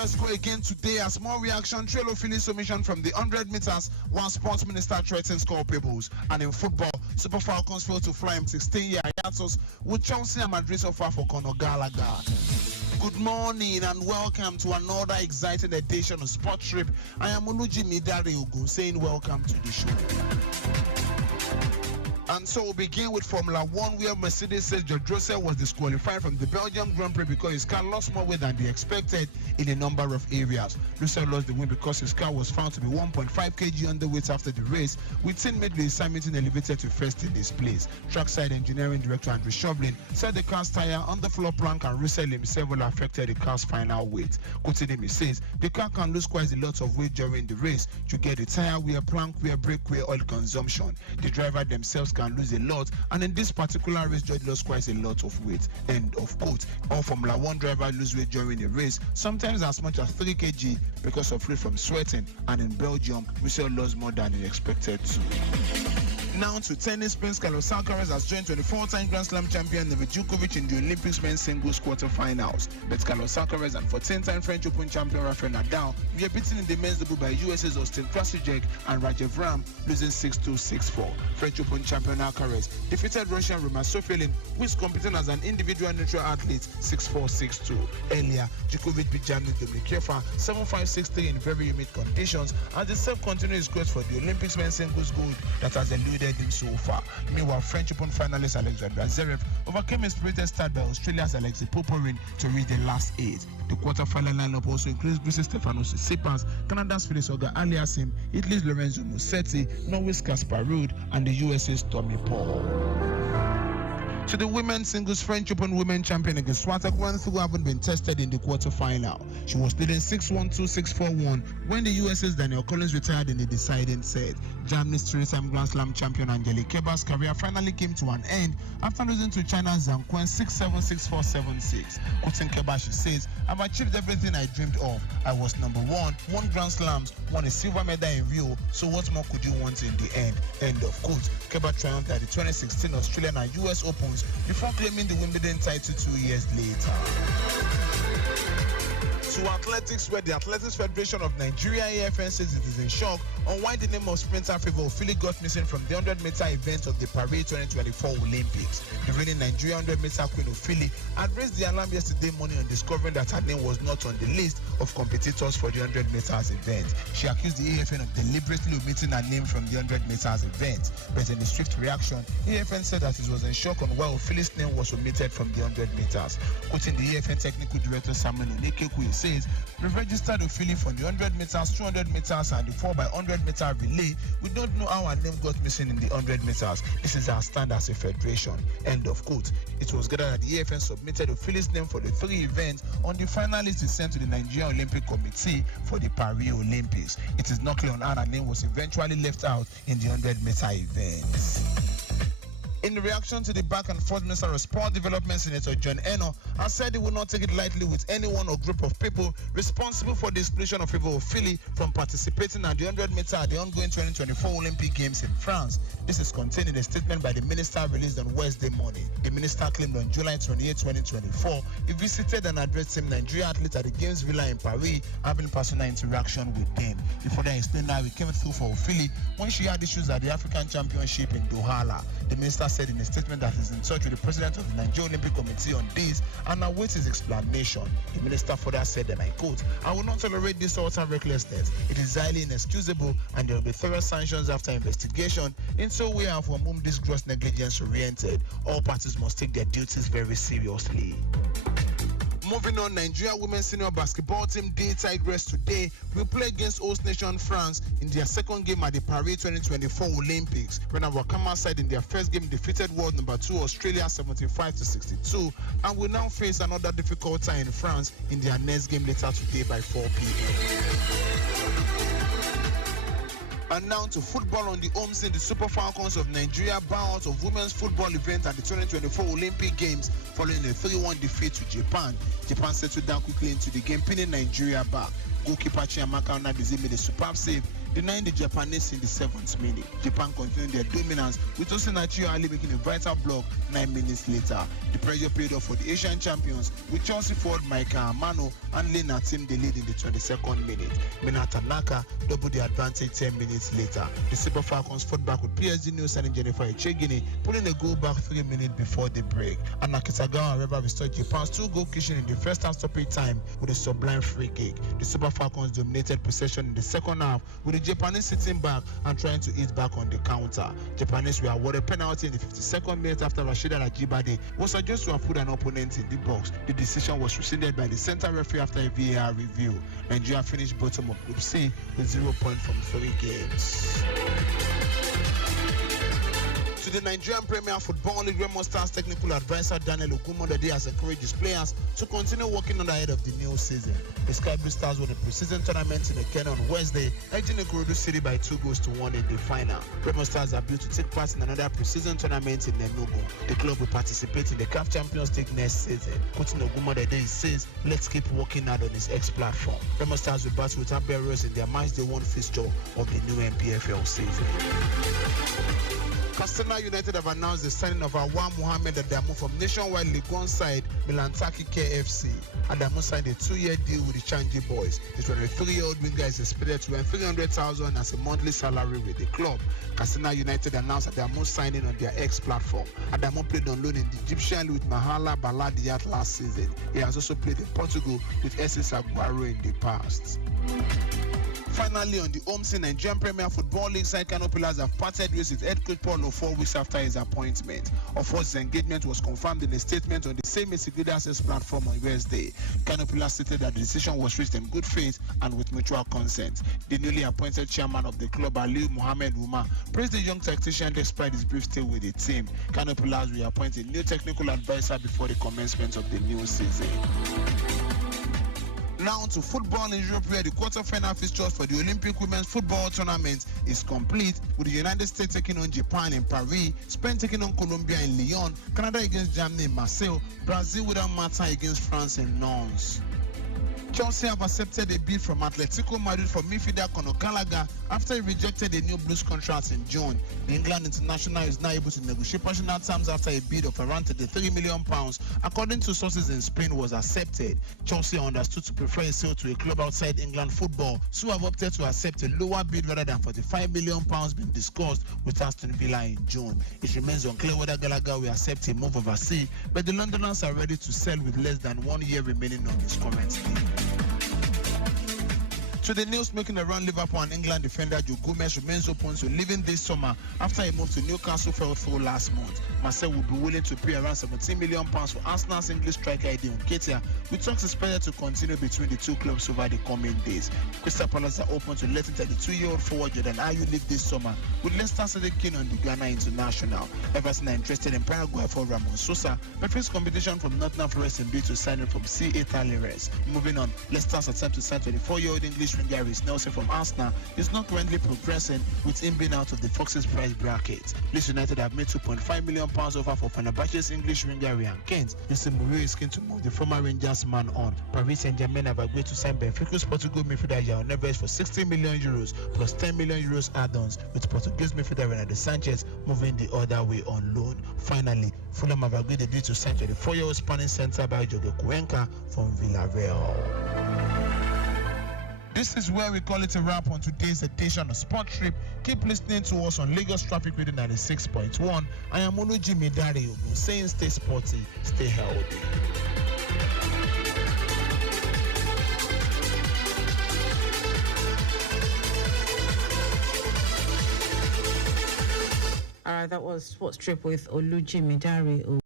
Let's go again today as more reaction trail of Philly submission from the 100 meters while sports minister threatens culpables. And in football, Super Falcons failed to fly M16-year hiatus with Chelsea and Madrid so far for Conor Gallagher. Good morning and welcome to another exciting edition of Sport Trip. I am Olujimi Dare-Ogun saying welcome to the show. And so we'll begin with Formula 1 where Mercedes says George Russell was disqualified from the Belgium Grand Prix because his car lost more weight than they expected in a number of areas. Russell lost the win because his car was found to be 1.5 kg underweight after the race, with teammate Lewis Hamilton elevated to first in his place. Trackside engineering director Andrew Shovlin said the car's tire, underfloor plank and Russell himself will affected the car's final weight. Quoting him, he says, the car can lose quite a lot of weight during the race to get the tire wear, plank wear, brake wear, oil consumption. The driver themselves can lose a lot, and in this particular race George lost quite a lot of weight. End of quote. All Formula 1 drivers lose weight during a race, sometimes as much as 3 kg because of fluid from sweating, and in Belgium Russell lost more than he expected to. Now to tennis, Prince Carlos Alcaraz has joined 24-time Grand Slam champion Novak Djokovic in the Olympics men's singles quarterfinals. But Carlos Alcaraz and 14-time French Open champion Rafael Nadal were beaten in the men's double by USA's Austin Krasicek and Rajev Ram, losing 6-2, 6-4. French Open champion Alcaraz defeated Russian Roman Sofilin, who is competing as an individual neutral athlete, 6-4, 6-2. Earlier, Djokovic beat Germany's Dominik Kiefer 7-5, 6-3 in very humid conditions, as the Serb continues his quest for the Olympics men's singles gold that has eluded him so far. Meanwhile, French Open finalist Alexander Zverev overcame his spirited start by Australia's Alexei Popyrin to reach the last 8. The quarterfinal lineup also includes Greece's Stefanos Tsitsipas, Canada's Felix Auger-Aliassime, Italy's Lorenzo Musetti, Norway's Casper Ruud, and the USA's Tommy Paul. To the women's singles, French Open women champion against Swiatek went through having been tested in the quarterfinal. She was leading 6-1, 2-6, 4-1 when the USA's Danielle Collins retired in the deciding set. Germany's three-time Grand Slam champion Angelique Kerber's career finally came to an end after losing to China's Zhang Quan 6-7, 6-4, 7-6. Quoting Kerber, she says, "I've achieved everything I dreamed of. I was number one, won Grand Slams, won a silver medal in Rio, so what more could you want in the end?" End of quote. Kerber triumphed at the 2016 Australian and US Opens before claiming the Wimbledon title 2 years later. To athletics, where the Athletics Federation of Nigeria AFN says it is in shock on why the name of sprinter Favour Ofili got missing from the 100-meter event of the Paris 2024 Olympics. The reigning Nigeria 100-meter queen Ofili had raised the alarm yesterday morning on discovering that her name was not on the list of competitors for the 100 meters event. She accused the AFN of deliberately omitting her name from the 100 meters event. But in a swift reaction, AFN said that it was in shock on why Ofili's name was omitted from the 100 meters. Quoting the AFN technical director Samuel Onyekeku, he says, "We've registered Ofili for the 100 meters, 200 meters, and the 4x100 meter relay. We don't know how our name got missing in the 100 meters. This is our stand as a federation." End of quote. It was gathered that the AFN submitted Ofili's name for the 3 events on the final list sent to the Nigerian Olympic Committee for the Paris Olympics. It is not clear on how her name was eventually left out in the 100 meter events. In reaction to the back and forth, Minister of Sport Development Senator John Eno has said he will not take it lightly with anyone or group of people responsible for the exclusion of Favour Ofili from participating at the 100 meter at the ongoing 2024 Olympic Games in France. This is contained in a statement by the minister released on Wednesday morning. The minister claimed on July 28, 2024, he visited and addressed some Nigerian athletes at the Games Villa in Paris, having personal interaction with them. He further explained how he came through for Ofili when she had issues at the African Championship in Douala. The minister said in a statement that he's in touch with the president of the Nigerian Olympic Committee on this and awaits his explanation. The minister further said, and I quote, "I will not tolerate this sort of recklessness. It is highly inexcusable and there will be thorough sanctions after investigation. In so way, and from whom this gross negligence oriented, all parties must take their duties very seriously." Moving on, Nigeria women's senior basketball team D Tigress today will play against host nation France in their second game at the Paris 2024 Olympics. When our Wakama side in their first game defeated world number 2 Australia 75-62 and will now face another difficult tie in France in their next game later today by 4 p.m. And now to football on the home scene. The Super Falcons of Nigeria bow out of women's football event at the 2024 Olympic Games following a 3-1 defeat to Japan. Japan settled down quickly into the game, pinning Nigeria back. Goalkeeper Chiamaka Onadizime made a superb save denying the Japanese in the 7th minute. Japan continued their dominance, with Osinachi Ali making a vital block 9 minutes later. The pressure paid off for the Asian champions, with Chelsea forward Michael Amano handling a team the lead in the 22nd minute. Mina Tanaka doubled the advantage 10 minutes later. The Super Falcons fought back with PSG new signing Jennifer Echegini, pulling the goal back 3 minutes before the break. And Nakitagawa, however, restored Japan's 2-goal kitchen in the first half stoppage time with a sublime free kick. The Super Falcons dominated possession in the second half, with the Japanese sitting back and trying to eat back on the counter. Japanese were awarded penalty in the 52nd minute after Rashida Ajibade was adjusted to have put an opponent in the box. The decision was rescinded by the center referee after a VAR review. Nigeria finished bottom of Group C with 0 points from 3 games. To the Nigerian Premier Football League, Remo Stars technical advisor Daniel Ogunmodede has encouraged his players to continue working on the head of the new season. The Sky Blue Stars won a pre-season tournament in Ekene on Wednesday, edging Ikorodu City by 2-1 in the final. Remo Stars are built to take part in another pre-season tournament in Enugu. The club will participate in the CAF Champions League next season. Coach Ogunmodede says, "Let's keep working hard on his X platform." Remo Stars will battle with Aberos in their matchday 1 fixture of the new NPFL season. Katsina United have announced the signing of Awar Mohammed Adamu from nationwide League One side Milantaki KFC. Adamu signed a 2-year deal with the Changi Boys. The 23-year-old winger is expected to earn 300,000 as a monthly salary with the club. Katsina United announced Adamu's signing on their X platform. Adamu played on loan in the Egyptian League with Mahala Baladiat last season. He has also played in Portugal with SS Aguero in the past. Finally, on the home scene, Nigerian Premier Football League side Kano Pillars have parted ways with head coach Paul 4 weeks after his appointment. Of course, his engagement was confirmed in a statement on the same Security Access platform on Wednesday. Kano Pillars stated that the decision was reached in good faith and with mutual consent. The newly appointed chairman of the club, Aliu Mohammed Umar, praised the young tactician despite his brief stay with the team. Kano Pillars will appoint a new technical advisor before the commencement of the new season. Now to football in Europe, where the quarter-final fixtures for the Olympic Women's Football Tournament is complete, with the United States taking on Japan in Paris, Spain taking on Colombia in Lyon, Canada against Germany in Marseille, Brazil without Marta against France in Nantes. Chelsea have accepted a bid from Atletico Madrid for midfielder Conor Gallagher after he rejected a new Blues contract in June. The England international is now able to negotiate personal terms after a bid of around £33 million, according to sources in Spain, was accepted. Chelsea are understood to prefer a sale to a club outside England football, so have opted to accept a lower bid rather than £45 million being discussed with Aston Villa in June. It remains unclear whether Gallagher will accept a move overseas, but the Londoners are ready to sell with less than 1 year remaining on his current deal. To the news making around Liverpool, and England defender Joe Gomez remains open to leaving this summer after he moved to Newcastle fell through last month. Marseille will be willing to pay around £17 million for Arsenal's English striker Eddie Nketiah, with talks expected to continue between the two clubs over the coming days. Crystal Palace are open to letting 32-year-old forward Jordan Ayew leave this summer, with Leicester City keen on the Ghana international. Everton are interested in Paraguay for Ramon Sosa, but face competition from Nottingham Forest in bid to sign him from CA Talleres. Moving on, Leicester's attempt to sign 24-year-old English winger Reece Nelson from Arsenal is not currently progressing, with him being out of the Foxes price bracket. Leeds United have made £2.5 million offer for Fenerbahce's English winger Ryan Kent. Jose Mourinho is keen to move the former Rangers man on. Paris Saint-Germain have agreed to sign Benfica's Portugal midfielder João Neves for €60 million plus €10 million add-ons, with Portuguese midfielder Renato Sanchez moving the other way on loan. Finally, Fulham have agreed to sign 24-year-old Spanish centre-back Jorge Cuenca from Villarreal. This is where we call it a wrap on today's edition of Sport Trip. Keep listening to us on Lagos Traffic Radio 96.1. I am Olujimi Dare-Ogun, saying stay sporty, stay healthy. That was Sports Trip with Olujimi Dare-Ogun.